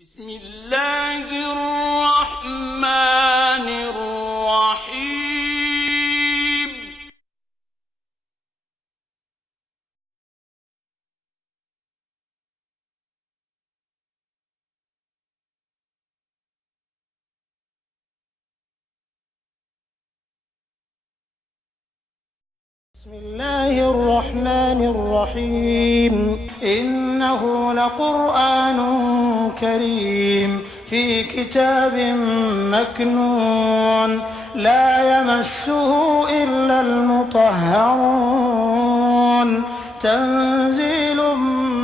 بسم الله الرحمن الرحيم بسم الله الرحمن الرحيم إنه لقرآن كريم في كتاب مكنون لا يمسه إلا المطهرون تنزيل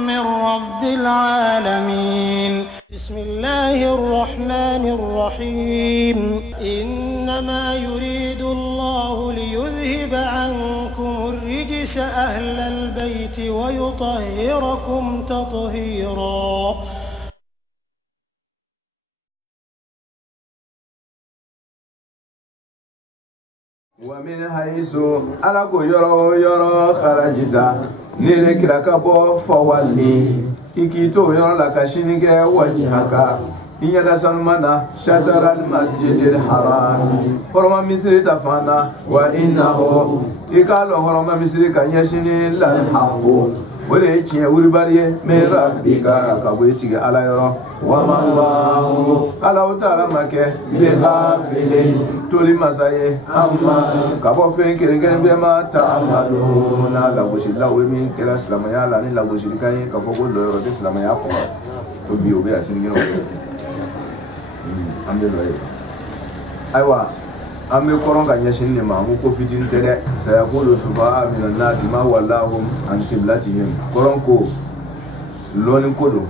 من رب العالمين بسم الله الرحمن الرحيم إنما يريد الله ليذهب عنكم الرجس أهل البيت ويطهركم تطهيرا ومن حيث ألاك يرى خرجت نيرك لكبو فوالي إكيتو يرى لك شنك وجهك إن يدسلمنا شطر المسجد الحرام حرم مصر تفانا وإنه إكالو حرم مصر كان يشني للحق ولكن ولباري من ربك كبويتك على يرى وما الله على وتعالى مكه بغافل تولي مساي أما كبو فين كرين بما تعملون لا بوشي لا ومن كلا سلام يا لا لا بوشي كاي كفوق لو يرد سلام يا كو وبيو بيا سينغينو amelo aywa amme koron ka nyashin ne ma mu ko fitin tere saya ko sufa min an-nas ma wallahum an qiblatihim koron ko lonin kodo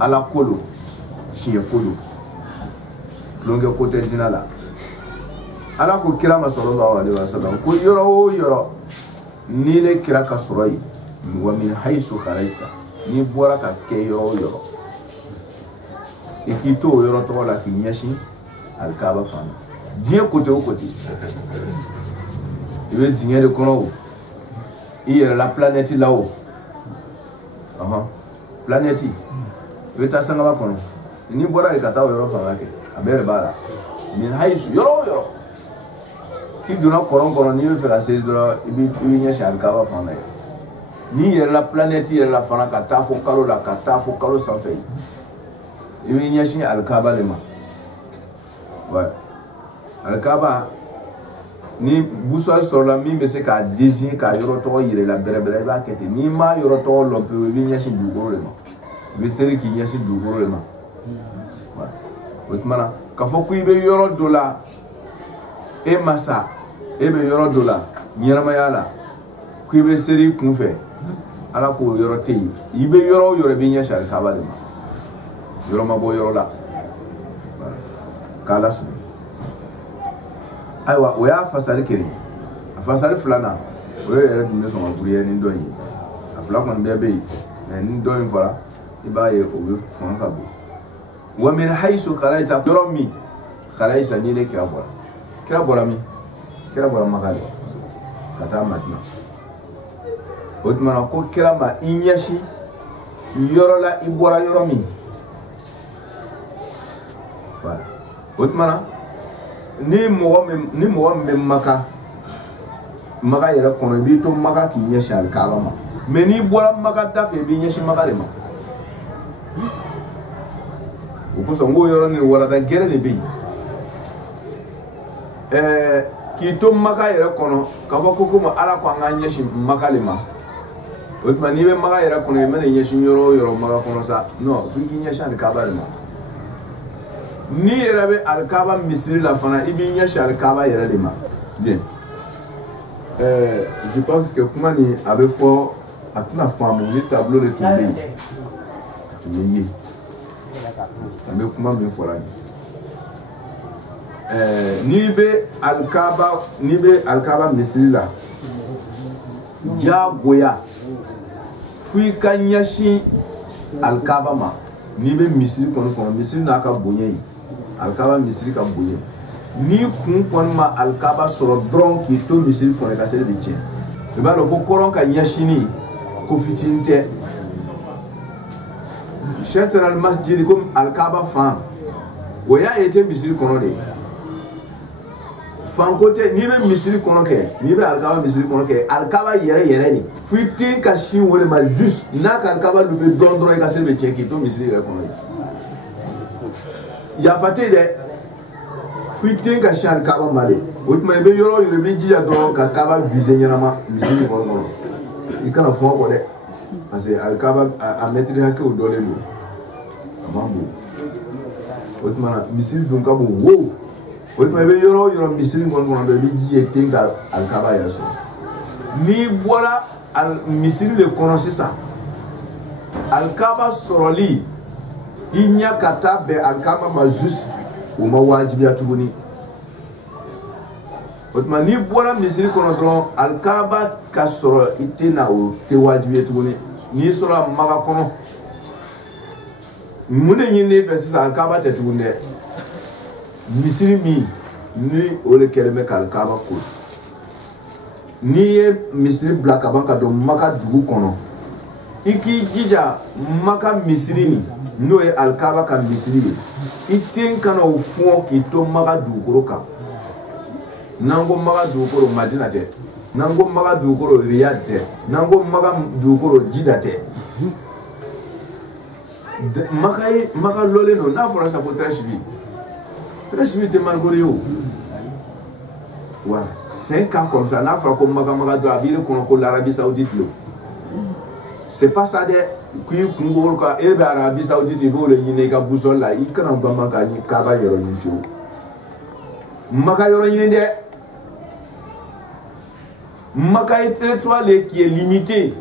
ala kodo shiye kodo longe ko tenjinala ala ko kira ma sallallahu alaihi wasallam ko yoro ni le kira ka surai wa min haythu kharajta ni bora ka ke yoro ikito yoro to la kinyashi alkaba fana die côté au côté il veut dire de kono hier la planète là-haut planète veut ta sanga ba kono ni bora e kata yoro fana ke abere bala min haisu yoro ki duna koron ni veut faire assez de ibi nyashi alkaba fana ni hier la planète hier la fana kata fo kalo sans fait il y a al-Kaaba lema ouais al-Kaaba ni busal sur la mi bese ka désigner ka yoro to yire la bere ba kete ni ma yoro to lo pe wi nyashi dugoro lema be seri ki nyashi dugoro lema ouais otmana ka fo ku ibe yoro dola e masa e be yoro dola nyarama yala ku ibe seri kunfe ala ko yoro te ibe yoro be nyashi al-Kaaba lema yoro mabo yoro la kala su aywa o ya fasari kiri fasari fulana o yere dum so ma buriye ni doni afla kon bebe ni doni fara ibaye o be fon ka bo wa min haythu kharajta yoro mi kharajta ni le kira bora magale kata madina otmana ko kira ma inyashi yoro la ibora yoro mi voilà otmana ni mo me maka yera kono bi to maka ki nya shal kaba ma me ni bora maka ta fe bi nya shi maka le ma ko so ngo yoro ni wala da gere le bi ki to maka yera kono ka fo ko mo ala ko nga nya shi maka le ma otmana ni be maka yera kono me ne nya shi yoro maka kono sa no fu ki nya shal kaba le ma ni yerabe al-Kaaba misri la fana ibi nyashi al-Kaaba yere de ma bien je pense que Fumani avait fort à toute la femme le tableau de tomber tumeye ambe kuma me fora ni be al-Kaaba misri la jagoya fui kanyashi al-Kaaba ma ni be misri kono misri na ka bonye al-Kaaba misri ka bonye ni kun kon ma al-Kaaba soro dron ki to misri kono ka sele de tien e ba lo ko koron ka nyashini ko fitinte shatr al masjid comme al-Kaaba fan o y'a été misiri kono de fan côté ni be misiri kono ke ni be al-Kaaba misiri kono ke al-Kaaba yere ni fitin ka shin wole ma juste na ka al-Kaaba lu be dondro e ka se be cheki to misiri yere kono ya fate de fitin ka shin al-Kaaba male o tuma be yoro be jija do ka Kaaba viser nyama misiri kono ikana fo ko de parce que al-Kaaba a mettre hake o dole lo amambo o tuma misiri dun ka bo wo o tuma be yoro misiri kono be jije tinga al-Kaaba ya so ni bora al misiri le kono sisa al-Kaaba soroli inya kata be al-Kaaba majus o ma wajibi atuguni o tuma ni bora misiri kono don al-Kaaba ka soro itina o te wajibi atuguni ni soro maga kono mune nyine fe sisa al-Kaaba te tugunde misiri mi ni o le keleme ka al-Kaaba ko ni ye misiri blaka banka do maka dugu kono iki jija maka misiri ni no ye al-Kaaba ka misiri iten kana o fon ki to maka dugu koro ka nango maka dugu koro Madina te nango maka dugu koro Riyadh te nango maka dugu koro Jidda te maka lole no na fora sa ko trashbi te malgorio voilà c'est un cas comme ça na fora ko maka do abire kono ko l'Arabie Saoudite lo c'est pas ça de qui kungo ko ebe Arabie Saoudite bo le yine ka busol la ikana bamba ka ni Kaaba yoro ni fiu maka yoro ni de maka est territoire qui est limité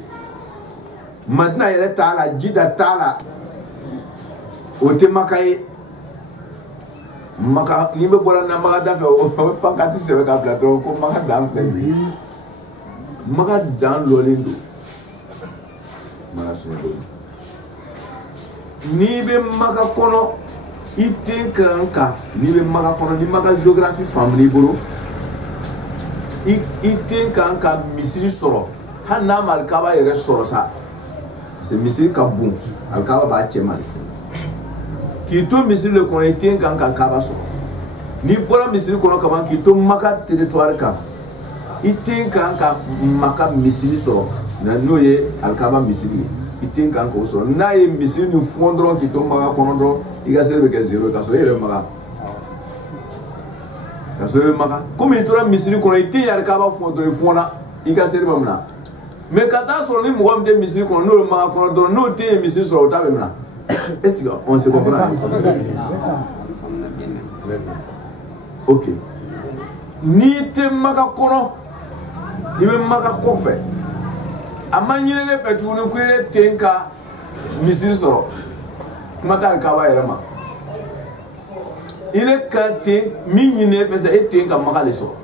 maintenant il est à la Jidda tala o te makaye maka ni be bola na maka dafe o pankati se be ka plateau ko maka dan fe maka dan lolindo mala sunu ni be maka kono ite kanka ni be maka kono ni maka géographie family boro ite kanka misiri soro hanna al-Kaaba yere soro sa c'est misiri ka bon al-Kaaba ba chema ki to misiri le kono ite kanka Kaaba so ni bola misiri kono kama ki to maka territoire ka ite kanka maka misiri soro na noye al-Kaaba misiri ite kanka o soro na ye misiri ni fondron ki to maka kono do iga serbe ke zero ka so yere maka kaso maka comme il tora misiri kono ite yar Kaaba fondron fona iga serbe mna mais kata so ni mo de misiri kono no maka kono do no te misiri so ta be mna est-ce qu'on se comprend? Ok. Ni te maka kono ni be maka kofe amanyine ne fetu ne kwere tenka misiri so mata al-Kaaba yama ile kate minyine fesa etenka maka leso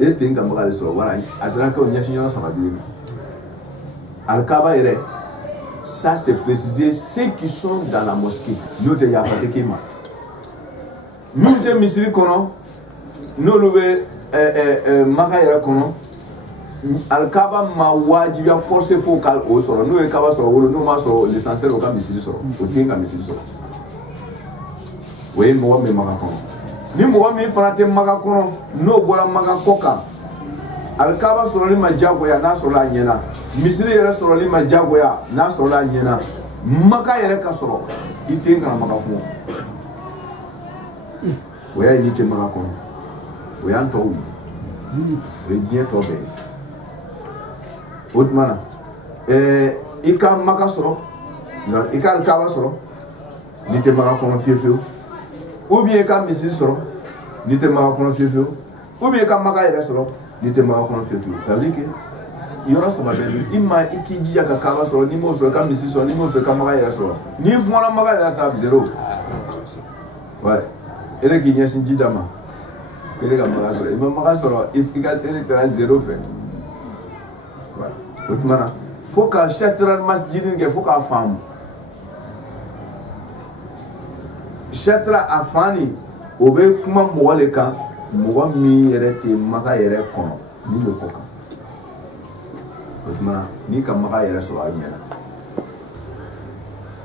etenka maka leso wala azra ka onyashinya samadini al-Kaaba yere. Ça c'est précisé ceux qui sont dans la mosquée. Nous te yafate kima. Nous te misiri kono. Nous lobe makayera kono. Al-Kaaba ma wajibi ya force focal au soro. Nous Kaaba soro wolo nous ma soro l'essentiel au ka misiri soro. O tinga misiri soro. Oui mo me maka kono. Ni mo mi fanate maka kono. No bola maka koka. Al-Kaaba soro li majago ya na soro la nyena. Misiri yere soro li majago ya na soro la nyena. Maka yere ka soro itenga na maka fu. Oya ni te maka kono. Oya nto wi. We dien to be. Otmana ika maka soro. Ika Al-Kaaba soro. Ni te maka kono fiefio. Ou bien ka misiri soro. Ni te maka kono fiefio. Ou bien ka maka yere soro. Ni te maka kono fiefio. Tablike yoro sama belu ima ikiji ya Kaaba soro ni mo soro ka misiri soro ni mo soro ka maka yere soro. Ni fona maka yere sa zero. Ouais. Ele ki nyasin jidama. Ele ka maka soro. Ima maka soro efficace ele tera zero fait. Voilà. Otmana faut ka shatran masjid nge faut ka fam. Shatra afani obe kuma mwale ka mwa mi yere te maka yere kono ni le koka. Otmana ni ka maka yere soro anyana.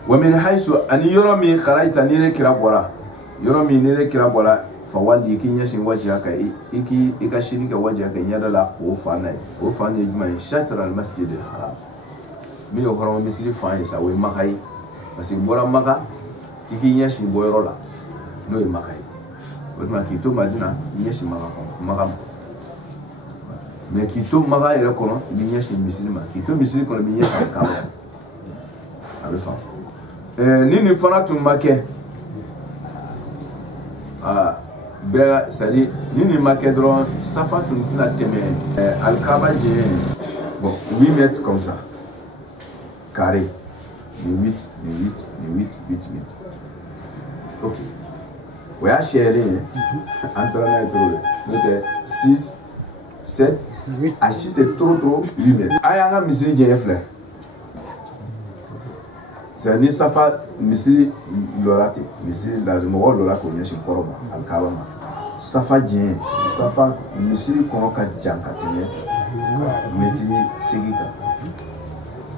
wa min haysu an yoro mi kharaita ni ne kira bora yoro mi ne kira bora fa walli kin yashin wajhaka iki shini ga wajhaka yadala o fanai juma shatr al masjid al haram mi yo haram misri fa isa we makai parce que bora maka iki yashin boyro la no e makai wotma ki to madina yashin maka mais qui tombe maga ere kono bi nyasi misilima qui tombe misili kono bi nyasi kawo abe fa nini fana tun make bega sali nini make dron safa tun na teme alkaba je bon 8 mètres comme ça carré ni 8 ok ouais a chéri entre na et donc 6 7 à 6 c'est trop 8 mètres. Ayanga misiri djeye fleur. C'est ni safa misiri lolate. Misiri la mo lola ko nyeshi koroba alkaba ma. Safa djeye, safa misiri kono ka janka tene. Meti sigika.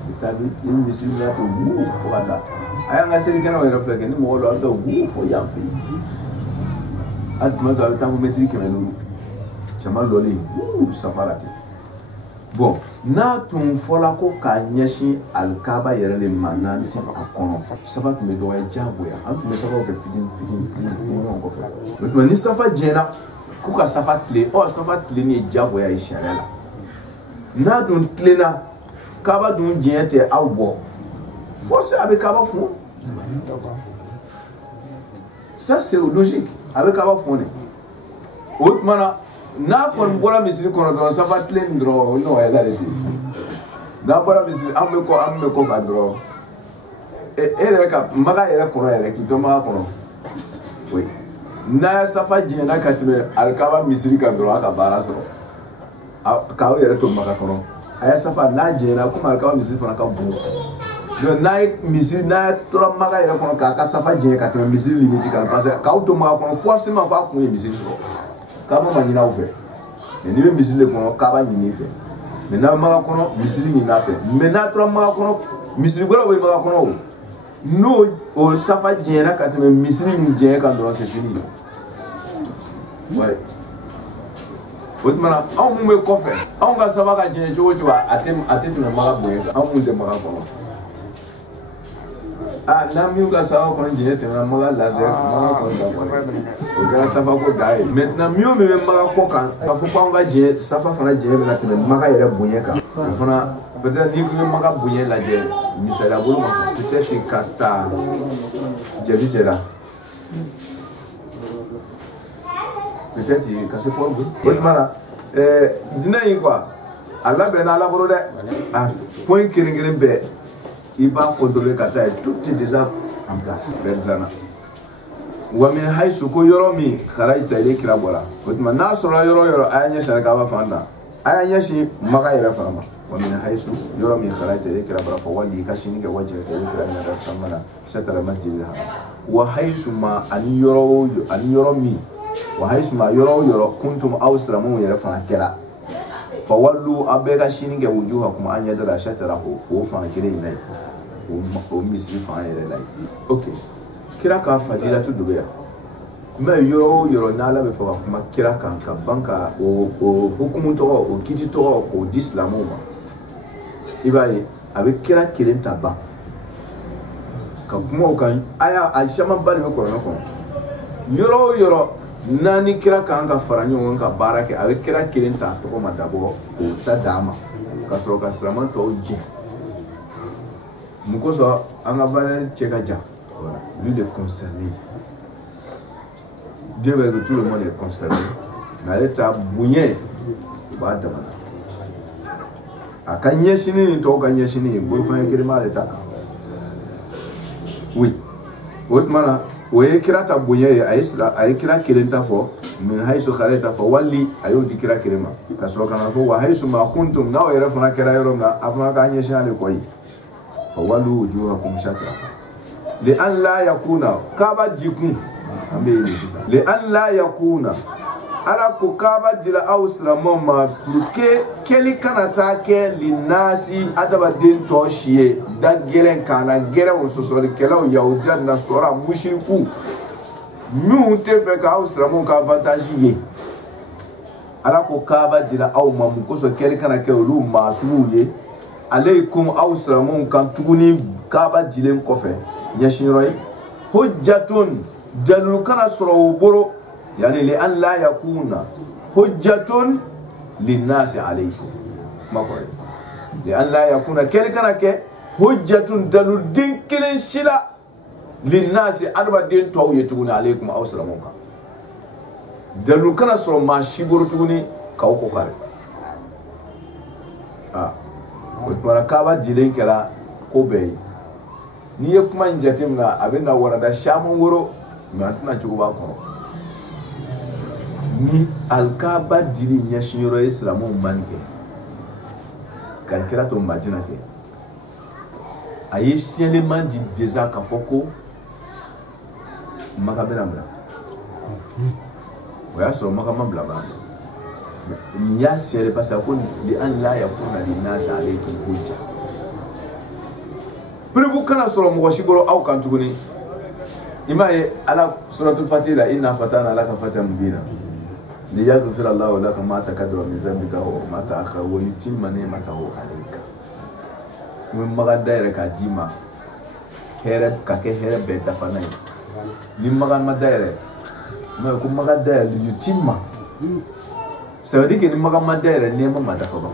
Bitabi ni misiri la to wu fo ata. Ayanga seri kana wa reflect ni mo lola do wu fo yamfi. Atuma do ta ko metri kemelu. Chama loli safarati bon na tun fola ko ka nyashi alkaba yere le mananti akono safa tun be do ya jaboya antu me safa ko fidin no ko fa mais ni safa jena ko ka safa tle safa tle ni jaboya isharela na dun tlena kaba dun jente awbo force avec kaba fou ça c'est logique avec kaba fou ne outmana na kon bola misiri kono do safa tlen dro no ya daleti na bola misiri amme ko ba dro ere ka maga ere kono ere ki do maga kono oui na safa jena katime alkaba misiri ka dro aka baraso ka o ere to maga kono aya safa na jena kuma alkaba misiri fana ka bu no na misiri na to maga ere kono ka safa jena katime misiri limiti ka parce ka o to maga kono forcément fa ko misiri kaba manyina ofe ni be misile kono kaba nyini fe me na maga kono misili ni na fe me na tro maga kono misili gora we maga kono no o safa jena katime misili ni je kan do c'est fini ouais otmana aw mu me kofe aw nga safa ka je chocho atem na maga boye aw mu de maga kono na mi ga safa kono je te na maga laje maga kono o ga safa ko dai maintenant mi o me maga ko kan ka fo pa nga je safa fana je me na te maga yere bonye ka fana peut-être ni ko maga bonye la je mi sala bolo peut-être kata je là peut-être ka se pour bon mala dina yi quoi Allah ben ala boro de a point kiringere be il va contrôler kata tout est déjà en place maintenant wa min haysu ko yoromi kharaita ile kira bola wotma nasra yoro ayanya sharaka ba fanda ayanya shi maga yara fama wa min haysu yoromi kharaita ile kira bola fa wali kashin ga waje ka ile kira na da samana shatara masjidil haram wa haysu ma an yoromi wa haysu ma yoro kuntum awsramu yara fana kira fa wallu abega shin ga wujuhakum an yadara shatara ko fa kire ina o misri fa yara lai okay kira ka fajila tu dubeya mais yoro na la be fa kuma kira kan ka banka o hukumu to o kiti to o islamu ma ibaye abe kira kirin taba ka kuma o kan aya alshama bali be korona ko yoro nani kira kan ka faranyo ka barake abe kira kirin ta to ma dabo o ta dama ka soro ka islamu to je mukoso anga balen chekaja. Voilà, lui est concerné. Bien vrai que tout le monde est concerné. Mais l'état bouillé, va demander. A kanye chini ni to kanye chini, vous faites un mal l'état. Oui. Autre mana, oye kira ta bouillé, a kira kirenta fo, min haisu khareta fo wali ayo dikira kirema. Kaso kana fo wa haisu ma kuntum na wa fana kira yoro na afana kanye chini ale koi. Fa walu wujuhakum shatra. Le an la yakuna kaba jikun ambe ni sisa le an la yakuna ala ko kaba dila aw silamɛw ma pour que kɛli kana taa kɛ linnasi adamaden tɔ si ye da gɛlɛn kana gɛrɛnw sɔsɔlikɛlaw yahudiya nasɔra mushriku minnu tɛ fɛ ka aw silamɛw ka avantage ye ala ko kaba dila aw ma mun kosɔn kɛli kana kɛ olu maasumu ye aleikum aw silamɛw kan tuguni kaba dilen kɔfɛ ɲɛsinyɔrɔ ye hujjatun dalilu kana sɔrɔ o bolo yani li an la yakuna hujjatun linnasi alaykum ma ko li an la yakuna kɛli kana kɛ hujjatun dalilu den kelen sila linnasi adamaden tɔw ye tuguni alaykum aw silamɛw kan dalilu kana sɔrɔ maa si bolo tuguni k'aw ko kare o tumana kaba dilen kɛra ko bɛɛ ye n'i ye kuma in jateminɛ a bɛ na warada caman woro mɛ an tɛna cogo b'a kɔnɔ ni alikaba dili ɲɛsinyɔrɔ ye silamɛw man kɛ ka kira to Madina kɛ a ye siɲɛliman di déjà k'a fɔ ko Maka bɛna bila o y'a sɔrɔ Maka ma bila ban n y'a siɲɛli parce que ko li an la yakuna linnasi alaykum hujja prévu kana sɔrɔ mɔgɔ si bolo aw kan tuguni i m'a ye ala suratul fatih la inna fatana laka fatan mubina liyaghfira Allahu laka ma taqaddama min dhanbika wa ma ta'akhkhara wa yutimma ni'matahu alayka mu maga daire ka dima hɛrɛ ka kɛ hɛrɛ bɛɛ dafana ye ni maga ma daire mais ko maga daire yutimma ça veut dire que ni maga ma daire nɛɛma ma dafa ba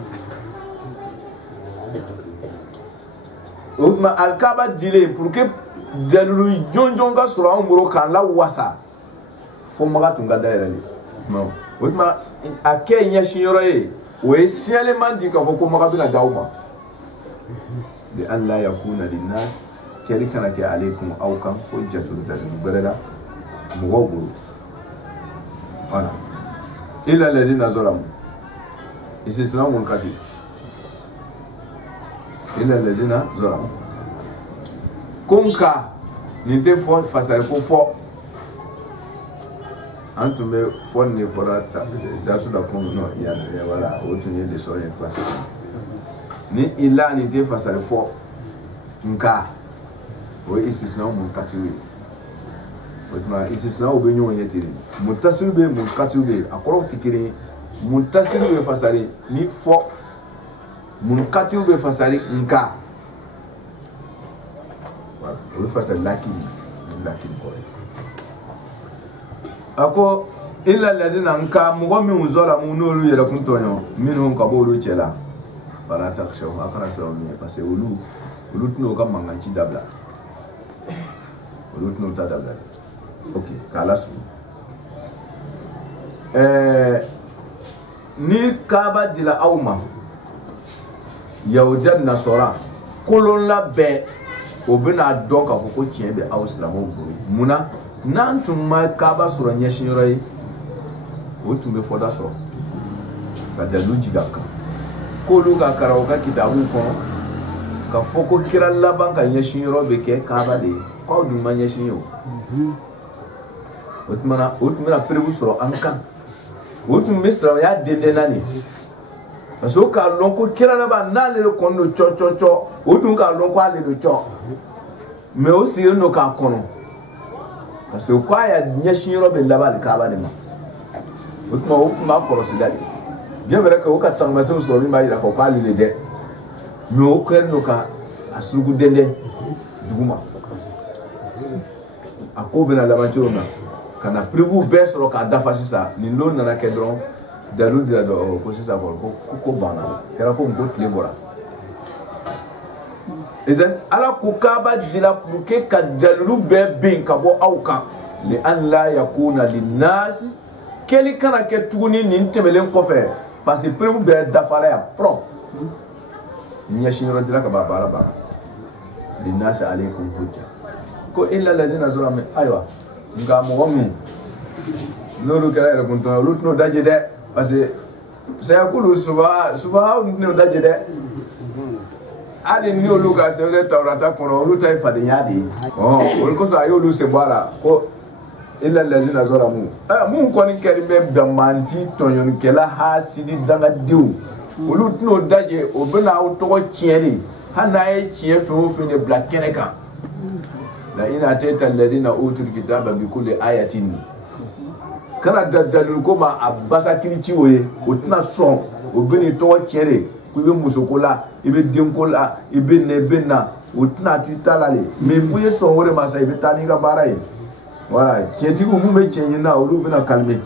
o tuma alikaba dilen pour que dalilu jɔnjɔn ka sɔrɔ an bolo k'an la wasa fo maga tun ka dayɛlɛ de o tuma a kɛ ɲɛsinyɔrɔ ye o ye siɲɛliman di k'a fɔ ko maga bɛna d'aw ma li an la yakuna linnas kɛli kana kɛ ale kun aw kan ko jatulu dalilu bɛrɛ la mɔgɔw bolo voilà illa alladhina zalamu isisna mun kati illa alladhina zalamu konka nin tɛ fɔ fasari ko fɔ an tun bɛ fɔ nin de fɔra dasu da kun nɔ wala o tun ye leçon ye classe ni ila nin tɛ fasari fɔ nka o ye istisnaw mun katiw ye o tuma istisnaw bɛ ɲɔgɔn ye ten muntasiru bɛ mun katiw bɛ a kɔrɔw tɛ kelen ye muntasiru bɛ fasari ni fɔ mun katiw bɛ fasari nka olu fasari lakini kɔrɔ a ko illa alladhina nka mɔgɔ minnu zalamu n'olu yɛrɛ kun tɔɲɔ minnu ka bɔ olu cɛ la fala takshaw a kana siran olu ɲɛ parce que olu tɛna u ka mankanci dabila olu tɛna u ta dabila ok k'ala sɔrɔ ni kaba dila aw ma yahudiya nasɔra kolonla bɛɛ o bɛna dɔn k'a fɔ ko tiɲɛ bɛ aw silamɛw bolo munna n'an tun ma kaba sɔrɔ ɲɛsinyɔrɔ ye o tun bɛ fɔda sɔrɔ ka dalilu jigin a kan k'olu ka karaw ka kitabu kɔnɔ ka fɔ ko kira laban ka ɲɛsinyɔrɔ bɛ kɛ kaba de ye k'aw dun ma ɲɛsin ye o tun bɛna prévu sɔrɔ an kan o tun bɛ silamɛya dendɛnna de parce que o k'a lɔn ko kira laban n'ale de kɔni don cɔ o tun k'a lɔn ko ale don cɔ mais o sigilen don k'a kɔnɔ parce que k'a ya ɲɛsinyɔrɔ bɛ laban alikaba de ma o tuma o tun b'a kɔlɔsila de bien vrai que o ka taamasiyɛnw sɔrɔ min b'a jira ko k'ale de dɛ mais o kɛlen don ka a suruku dendɛn duguma a ko bɛna laban cogo min na ka na prévu bɛɛ sɔrɔ k'a dafa sisan nin don nana kɛ dɔrɔn dalilu dira dɔrɔn ko sisan kɔni ko banna kɛra ko tile bɔra ala ko kaba dila pour que ka dalilu bɛɛ ben ka bɔ aw kan li an la yakuna linnas kɛli kana kɛ tuguni nin tɛmɛlen kɔfɛ parce que prévu bɛɛ dafara yan prompt ɲɛsinyɔrɔ dila ka ban baara banna linnas alaykum hujja ko illa alladhina zalamu ayiwa nka mɔgɔ min n'olu kɛra yɛrɛ kun tɔn olu tɛn'o daje dɛ parce que sayakulu subahaw tɛn'o daje dɛ hali ni olu ka sɛbɛn Tawurata kɔnɔ olu ta ye fadenya de ye olu kosɔn a y'olu sen bɔ a la ko illa allazina zalamu mun koni keri be damanti tonyon kela hasidi danga diu olu tno daje o bena o to tieni hanaye tie fe ne black keneka la ina tata alladina utul kitaba bi kulli ayatin kana dadalul ko ma abasa kilichi oye o tna son o beni to tiere ku be musokola ibe denkola ibe nebena o tna tutalale me fuye son wore masa ibe tani ga baraye voilà tienti ko mu be tieni na olu bena calmer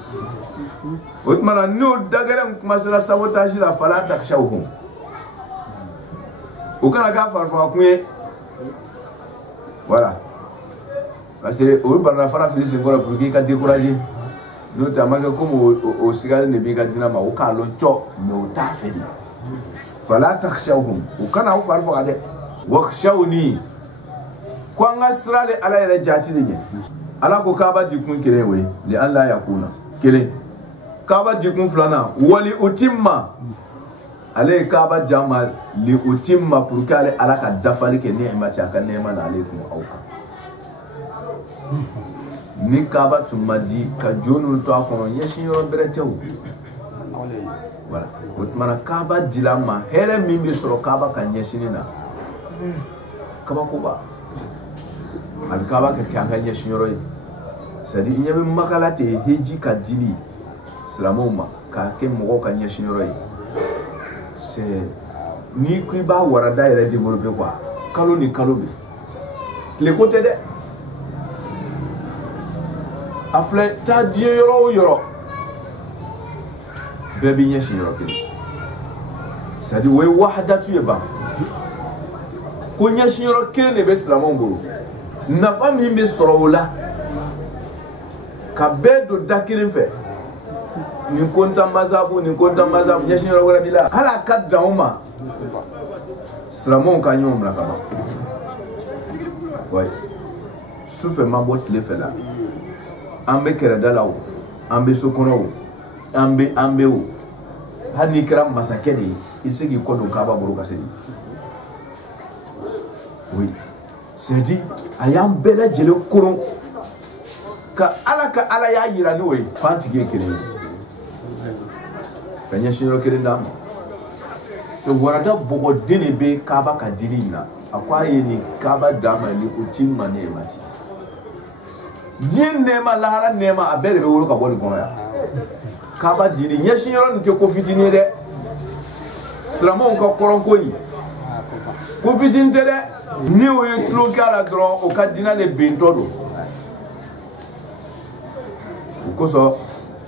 o tmana no dagara kuma sala sabotage la fala takshawhum o kana ga farfa kuye voilà parce que o barna fara filisi ngora pour que ka décourager notamment comme au sigale ne bi ka dina ma o ka lon cho mais o ta fedi fala takshawhum o kana o farfa ade wakhshawni ko nga srale ala yere jati de ala ko ka ba dikun kire we li Allah yakuna kire ka ba dikun flana wali utimma ale ka ba jama li utimma pour que ala ka dafali ke ni'mati aka neman alaikum auka ni kaba tumadi ka jonu to akono yesin yoro beretew voilà otmana kaba dilama here mimbe soro kaba kan yesinina kaba kuba al kaba ka kan yesin yoro sadi nyabe makalate heji ka dili slamoma ka ke mo kan yesin yoro c'est ni ku ba warada ire développer quoi kalo ni kalo bi le côté de afle ta die yoro bebi nyeshi yoro kini sadi we wahdatu yeba ko nyeshi yoro kini ne be slamon buru na fami be sorola ka bedo dakirin fe ni konta mazabu nyeshi yoro wala bila hala ka dauma slamon kanyo mlaka ba ouais souffle ma botte le fait là ambe keredala o ambe sokono o ambe o hani kira masakedi isigi kodo kaba buruka sedi oui c'est dit ayam bela jele koron ka ala ya yira ni we pantige kire kanya shiro kire ndam so warada bogo dene be kaba ka dilina akwaye ni kaba dama ni utimma ne mati jin nema lahara nema abele be woro ka boni kono ya kaba dili nyeshi yoro nte ko fitini de sramo ko koron ko yi ko fitini de ni o yetlo kala dron o ka dina le bentodo ko so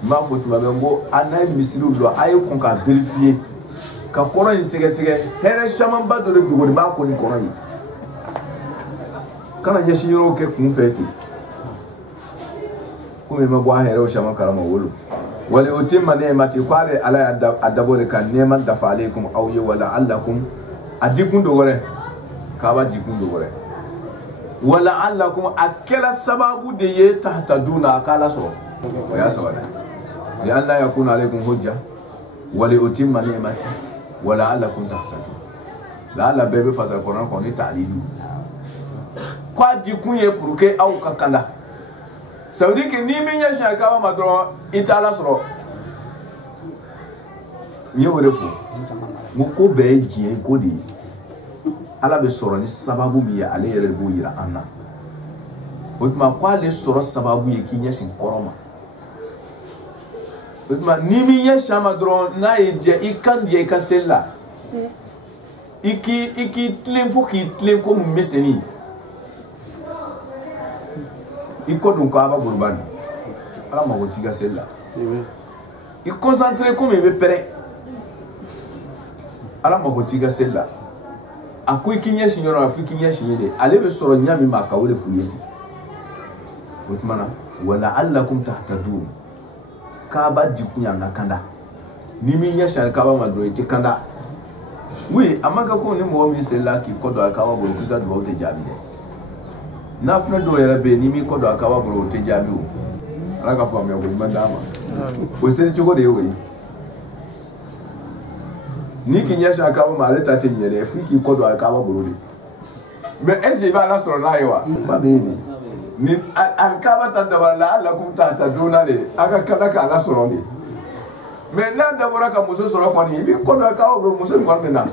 ma fotu ma bengo anay misiru do ay kon ka vérifier ka koron yi sege here shaman ba do dugori ba ko ni koron yi kana nyeshi yoro ke kun feti kuma ma gwa here o shaman karama wolo wali utimma ni'mati qale ala adabole kan neman dafa alaikum aw wala allakum adikun do gore ka ba dikun do gore wala allakum akela sababu de ye tahtaduna akala so ya sawada li alla yakuna alaikum hujja wali utimma ni'mati wala allakum tahtadun la alla bebe fasa Quran ko ni ta'lilu kwa dikun ye pour que aw kakanda ça veut dire que ni minya shaka ma dro itala soro ni wore fu mo ko be jien ko di ala be soro ni sababu mi ya ale yere bo yira anna otma kwa le soro sababu ye kinya sin koroma otma ni minya shama dro na je ikan je ka sella iki tlen fo ki tlen ko meseni iko donc aba burbani ala ma wotiga sella il concentré comme il veut pere ala ma wotiga sella akoy kinya signora afiki kinya signede ale be soro nyami maka wole fuyeti otmana wala allakum tahtadun kaba dikunya ngakanda nimi nya shar kaba madro ite kanda oui amaka ko ni mo mi sella ki kodo akawa bolo kuga do wote jabide nafna do yara be ni mi ko do akawa bro te jabi o ala ka fo me ko mandama o seri chugo de we ni ki nya sha ka ma le tate nyele e fiki ko do akawa bro de me ese ba la soro na yewa ba be ni ni alkaba ta dabala Allah kum ta dona le aka kada ka ala soro ni mais na dabora ka muso soro ko ni bi ko do ka o muso ko na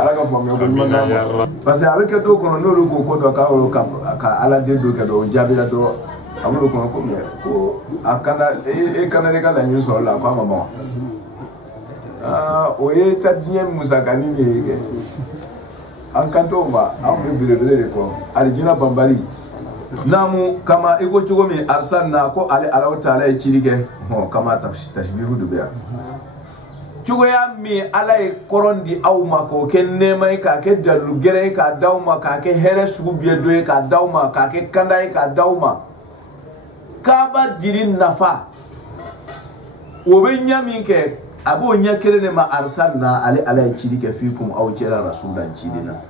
ala ka fo me ko man parce que avec do ko no lo ko do ka o ka ala de do ka do jabila do amuru ko ko me ko akana kana de ka la nyi soro la ko mama o ye ta diɲɛ musakani de ye kɛ an kan t'o ma an bɛ belebele de kɔ alijinɛ banbali namu kama i ko cogo min arsalna ko ale Alahu Taala ye cili kɛ kama tashbihu de bɛ yan cogoya min ala ye kɔrɔn di aw ma k'o kɛ nɛɛma ye k'a kɛ dalu gɛrɛ ye k'a d'aw ma k'a kɛ hɛrɛ sugu bɛɛ dɔ ye k'a d'aw ma k'a kɛ kanda ye k'a d'aw ma kaaba dili nafa o bɛ ɲɛ min kɛ a b'o ɲɛ kelen de ma arsalna ale ala ye cili kɛ fiikum aw cɛla rasulan ciden na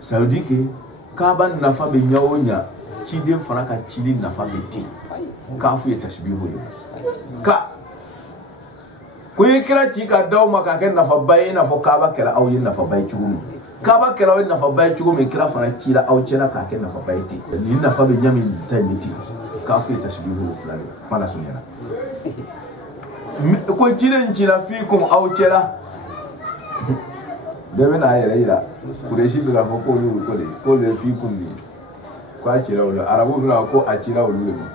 ça veut dire que kaaba nafa bɛ ɲɛ o ɲɛ ciden fana ka cili nafa bɛ ten k'a f'u ye tashbihu ye ka ko ye kira ci ka d'aw ma k'a kɛ nafaba ye i n'a fɔ kaaba kɛra aw ye nafaba ye cogo min kaaba kɛra aw ye nafaba ye cogo min kira fana cira aw cɛla k'a kɛ nafaba ye ten ni nafa bɛ ɲɛ min ta in bɛ ten k'a f'u ye tashbihu ye fila de ma la sɔn ɲɛna ko cilen cila fiikum aw cɛla bɛɛ bɛna a yɛrɛ yira kureshi bɛ k'a fɔ k'olu ye fiikum de ye ko a cira olu arabu bɛna ko a cira olu de ma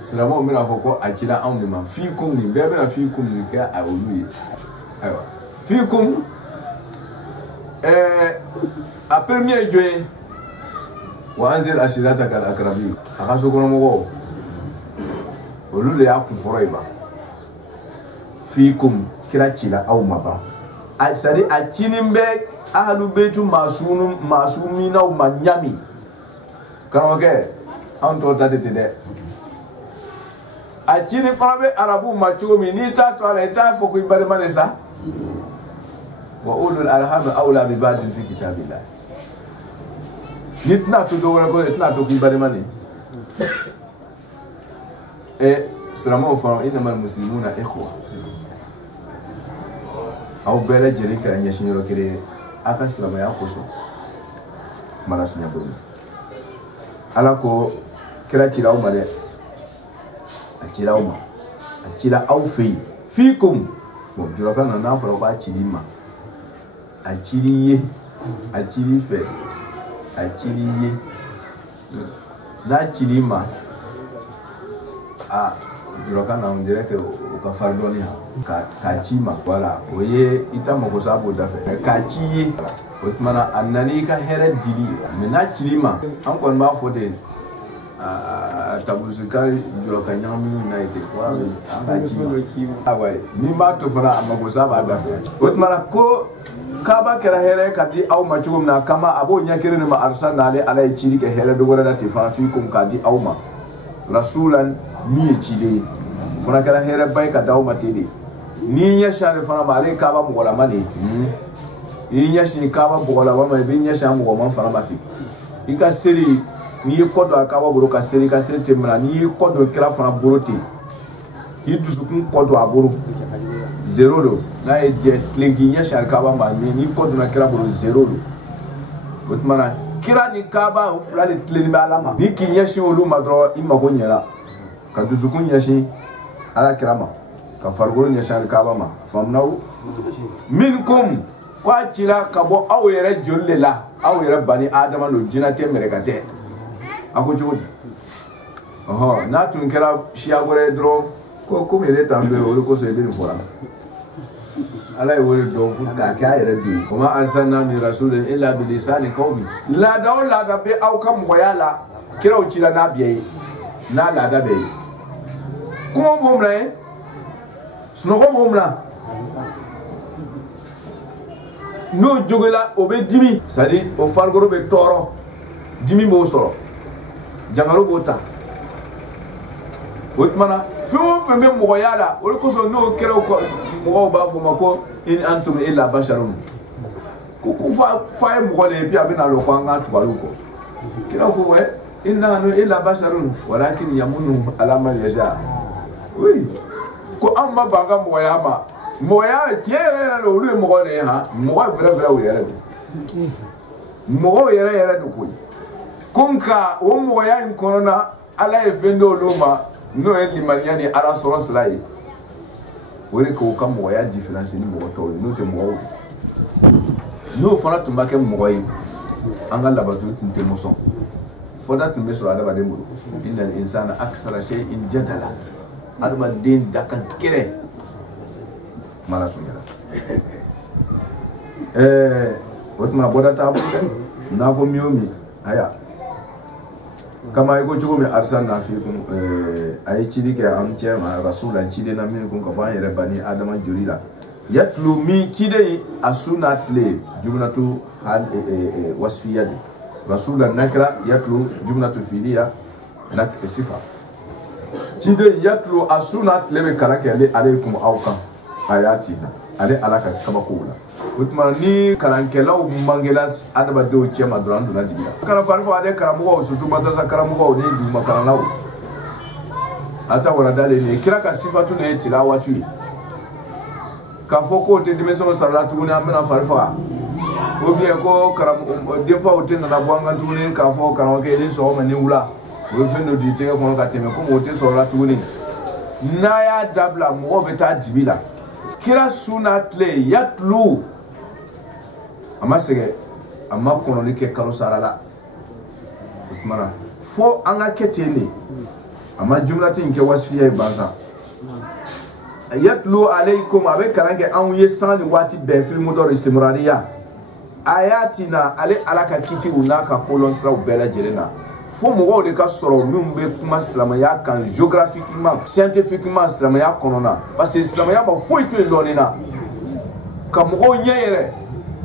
silamɛw bɛna fɔ ko a cira anw de ma fiikum nin bɛɛ bɛna fiikum nin kɛ a olu ye ayiwa fiikum a premier ye jɔn ye wa anzir ashirataka al-aqrabin a ka sokɔnɔmɔgɔw olu de y'a kunfɔlɔ ye ba fiikum kira cila aw ma ban c'est-à-dire a cinin bɛ ahlu beitu masuminaw ma ɲami karamɔgɔkɛ anw tɔw ta tɛ ten dɛ a cinin fana bɛ arabu ma cogo min n'i t'a to a la i t'a fɔ ko i balima de sa wa ulul arham awla bi ba'din fi kitabillah n'i tɛna to dɔ wɛrɛ kɔ i tɛna to ko i balima de silamɛw fana innamal muslimuna ikhwa aw bɛɛ lajɛlen kɛra ɲɛsinyɔrɔ kelen ye a ka silamɛya kosɔn mala sunya bolo ala ko kira cira aw ma dɛ a cira aw ma a cira aw fɛ yen fiikum bon jɔrɔka na n'a fɔra k'a cili ma a cili ye a cili fɛ a cili ye n'a cili ma a jɔrɔka na on dirait que o ka fari dɔɔni k'a ci ma voilà o ye i ta mago sa b'o da fɛ k'a ci ye o tuma na a nana i ka hɛrɛ dili mais n'a cili ma an kɔni b'a fɔ ten tabusika jɔrɔka ɲagamini na ye ten wala an k'a ci ma awa n'i m'a to fana a mago sa b'a da fɛ o tuma na ko kaaba kɛra hɛrɛ ka di aw ma cogo min na kama a b'o ɲɛ kelen de ma arsalna ale ala ye cili kɛ hɛrɛ dɔ wɛrɛ la ten fana fiikum k'a di aw ma rasulan min ye ciden ye fana kɛra hɛrɛba ye ka d'aw ma ten de n'i ɲɛsin ale fana ma ale ye kaaba mɔgɔlama de ye i ɲɛsin kaaba mɔgɔlama ma i b'i ɲɛsin a mɔgɔman fana ma ten i ka seli n'i ye kɔ don a kaaba bolo ka seli i ka seli tɛ minɛ n'i ye kɔ don kira fana bolo ten k'i dusukun kɔ don a bolo zéro don n'a ye jɛ tilen k'i ɲɛsin ale kaaba ma n'i kɔ donna kira bolo zéro don o tuma na kira ni kaaba o fila de tilenni bɛ ala ma n'i k'i ɲɛsin olu ma dɔrɔn i mago ɲɛna ka dusukun ɲɛsin ala kira ma ka farikolo ɲɛsin ali kaaba ma faamunaw minkum ko a cila ka bɔ aw yɛrɛ joli de la aw yɛrɛ bani adama don jinɛ tɛ mɛrɛka tɛ a ko cogo di n'a tun kɛra siya wɛrɛ ye dɔrɔn ko komi yɛrɛ t'an bɛ o de kosɔn i bɛ nin fɔra ala ye wele dɔn k'a kɛ a yɛrɛ de ye wa ma arsalna min rasulin illa bi lisani qawmi laada o laada bɛ aw ka mɔgɔya la kiraw cila n'a bɛɛ ye n'a laada bɛɛ ye kuma b'o bila ye sunɔgɔ b'o bila n'o jogila o bɛ dimi c'est à dire o farikolo bɛ tɔɔrɔ dimi b'o sɔrɔ jangaro b'o ta o tuma na fɛn o fɛn bɛ mɔgɔya la o de kosɔn n'o kɛra mɔgɔw b'a fɔ ma ko in antum illa basharun ko f'a ye mɔgɔ de ye puis a bɛ na lɔ ko an ka tugaliw kɔ kira ko wɛ inna nahnu illa basharun walakin yamunnu ala man yasha oui ko an ma ban ka mɔgɔya ma mɔgɔya tiɲɛ yɛrɛ yɛrɛ de olu ye mɔgɔ de ye han mɔgɔ vrai vrai o yɛrɛ de mɔgɔw yɛrɛ yɛrɛ de koyi kunka o mɔgɔya in kɔnɔna ala ye fɛn dɔw d'o ma n'o ye limaniya ni ala sɔrɔ sira ye o de k'o ka mɔgɔya différence ni mɔgɔ tɔw ye n'o tɛ mɔgɔw n'o fana tun b'a kɛ mɔgɔ ye an ka labato tun tɛ mɔsɔn fɔda tun bɛ sɔrɔ adamaden bolo innal insana aksara shay'in jadala adamaden da ka gɛlɛn mara sunyala o tuma bɔda t'a bolo dɛ n'a ko mi o mi aya kama iko cogo min arsalna fiikum a ye cili kɛ an cɛ ma rasulan ciden na minnu kun ka bɔ an yɛrɛ bani adama joli la yatlu min ciden a su n'a tile jumlatu wasfiya de rasulan nakira yatlu jumlatu fiiliya sifa ciden yatlu a su n'a tile bɛ kalan kɛ ale kun aw kan a y'a ci ale ala ka kabakow la o tuma ni kalankɛlaw mangela adamadenw cɛ ma dɔrɔn an donna jigi la kana fari fɔ ale karamɔgɔw surtout madrasa karamɔgɔw ni duguma kalannaw a ta warada le ni kira ka sifatu ne tilawatu ye k'a fɔ k'o tɛ denmisɛnw sarala tuguni an bɛna fari faga ou bien ko denfaw tɛ nana bɔ an kan tuguni k'a fɔ karamɔgɔkɛ ni sɔgɔma ni wula o ye fɛn dɔ di tɛgɛ kɔnɔ ka tɛmɛ komi o tɛ sɔrɔ la tuguni n'a y'a dabila mɔgɔw bɛ taa dibi la kira su n'a tile yatlu a ma sɛgɛn a ma kɔnɔni kɛ kalo sara la o tuma na fo an ka kɛ ten de a ma jumlati in kɛ wasifiya ye bansan yatlu alaykum a bɛ kalan kɛ anw ye san ni waati bɛɛ filimu dɔ de semuradiya ayatina ale ala ka kitiw n'a ka kolon siraw bɛɛ lajɛlen na fo mɔgɔw de ka sɔrɔ minnu bɛ kuma silamɛya kan géographiquement scientifiquement silamɛya kɔnɔna parce que silamɛya ma foyi to yen dɔɔnin na ka mɔgɔw ɲɛ yɛrɛ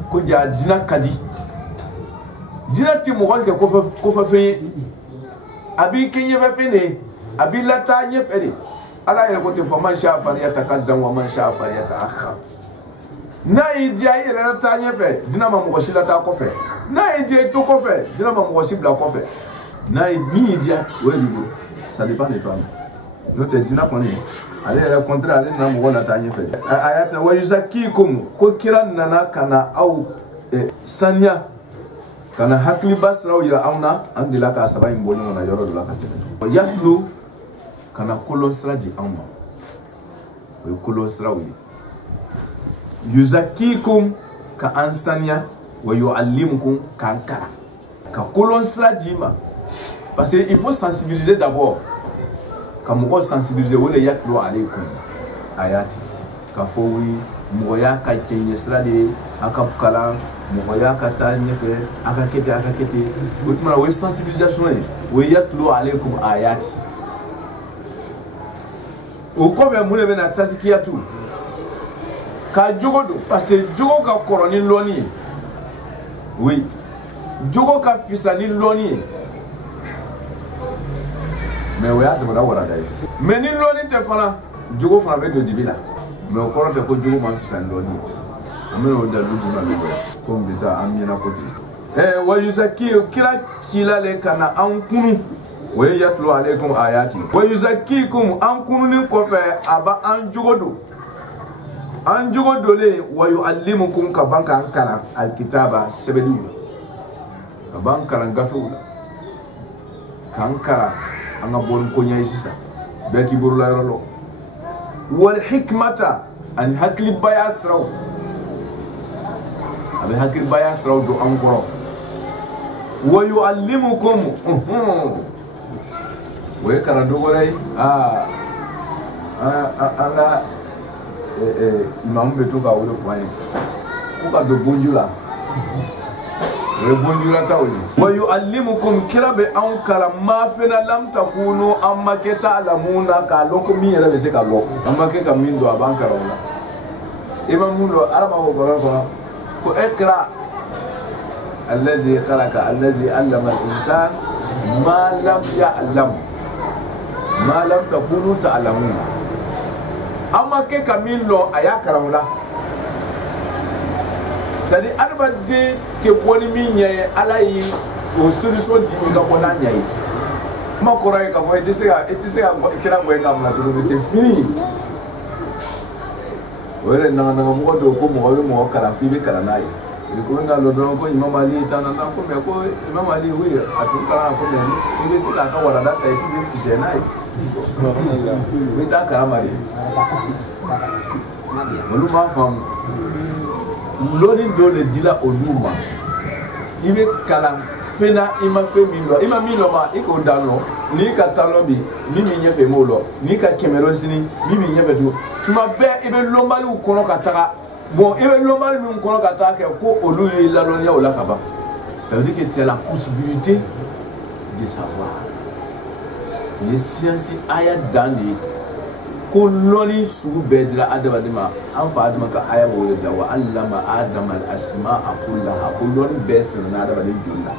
ko ja dina ka di dina ti mɔgɔ kɛ kɔfɛ fɛn ye a b'i kɛ ɲɛfɛ fɛn de ye a b'i lataa ɲɛfɛ de ala yɛrɛ ko ten fɔ man sha falyataqaddam wa man sha falyata'akhkhar n'a y'i diya i yɛrɛ lataa ɲɛfɛ dina ma mɔgɔ si lataa kɔfɛ n'a y'i diya i to kɔfɛ dina ma mɔgɔ si bila kɔfɛ n'a ye min y'i diya o ye b'i bolo ça dépend de toi n'o tɛ dina kɔni ale yɛrɛ contraire ale nana mɔgɔ lataa ɲɛfɛ a y'a ta wa yuzakikum ko kira nana ka na aw saniya ka na hakiliba siraw yira anw na an delila k'a saba in bɔ ɲɔgɔn na yɔrɔ dɔ la ka tɛmɛ yatlu ka na kolon sira di anw ma o ye kolon siraw ye yuzakikum ka an saniya wa yuallimukum k'an kalan ka kolon sira di ma parce que il faut sensibiliser d'abord ka mɔgɔ sensibiliser o de yatlu alaykum ayati ka fɔ wuli mɔgɔya ka kɛ ɲɛsira de ye a ka kalan mɔgɔya ka taa ɲɛfɛ a ka kɛ ten a ka kɛ ten o tuma na o ye sensibilisation ye o ye yatlu alaykum ayati o kɔfɛ mun de bɛ na tasikiyatu ka jogo don parce que jogo ka kɔrɔ ni lɔnni ye oui jogo ka fisa ni lɔnni ye mais o y'a damana warada ye mais ni lɔnni tɛ fana jogo fana bɛ don dibi la mais o kɔrɔ tɛ ko jogo man fisa ni lɔnni ye an bɛna o dalu di ma bi bɔ komi bi taa an miyɛnna kojugu wa yuzaki kira cila le ka na an kunu o ye yatlu alaykum ayati wa yuzakikum an kununin kɔfɛ a ba an jogo don an jogo dolen wa yuallimukum ka ban k'an kalan alkitaba sɛbɛnniw la ka ban kalan gafew la k'an kalan an ka bɔ ni koɲɛ ye sisan bɛɛ k'i bolo la yɔrɔ lɔ wal hikmata ani hakilibaya siraw a bɛ hakilibaya siraw don an kɔrɔ wa yuallimukum o ye kalan dɔ wɛrɛ ye an ka imamu bɛ to ka o de fɔ an ye ko ka don bonju la o ye bonjula taw ye wa yuallimukum kira bɛ anw kalan ma fɛnɛ lam takunu an ma kɛ ta'lamuna k'a dɔn ko min yɛrɛ bɛ se ka bɔ an ma kɛ ka min dɔn a b'an kalan o la i ma mun dɔn ala ma o bɔrɛ kɔnɔ ko iqra allazi khalaqa allazi allama al-insan ma lam ya'lam ma lam takunu ta'lamuna amma ke ka min lɔ a y'a kalan o la c'est à dire adamaden tɛ bɔ ni min ɲɛ ye ala ye o solution di min ka bɔ n'a ɲɛ ye kuma kɔrɔ ye k'a fɔ i tɛ se ka kira bɔ ye k'a bila tuguni c'est fini o yɛrɛ nagaнаgamɔgɔ dɔw ko mɔgɔ bɛ mɔgɔ kalan k'i bɛ kalan n'a ye le ko nga lo don ko Imam Ali tanana ko me ko Imam Ali wi atukara ko me ni se ka wala data e bi fi senai wi ta karamari olu ma fam loni do le dila oluma ibe kala fena ima fe mi lo ima mi lo ma iko dalo ni ka talo bi mi mi nyefe mo lo ni ka kemero sini mi mi nyefe tu tuma be ibe lombali u kono ka taka bon ibe lombali mi kono ka taka ko olu yi la lonia o la kaba ça veut dire que tu as la possibilité de savoir les sciences aya dani ko loni sugu be dira adama dima an fa adama ka aya wo da wa allama adama al asma'a kullaha ko loni be sirna adama de jolla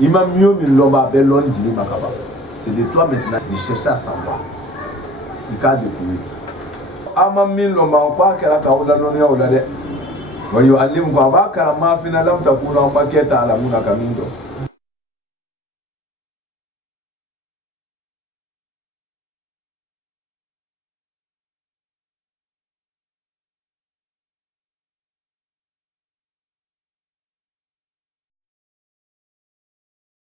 imam mieux mi lomba be loni dili makaba c'est de toi maintenant de chercher à savoir il cas de plus ama min lomba kwa kala ka wala loni ya wala de wa yu'allim ko abaka ma fina lam takuna ma keta alamuna kamindo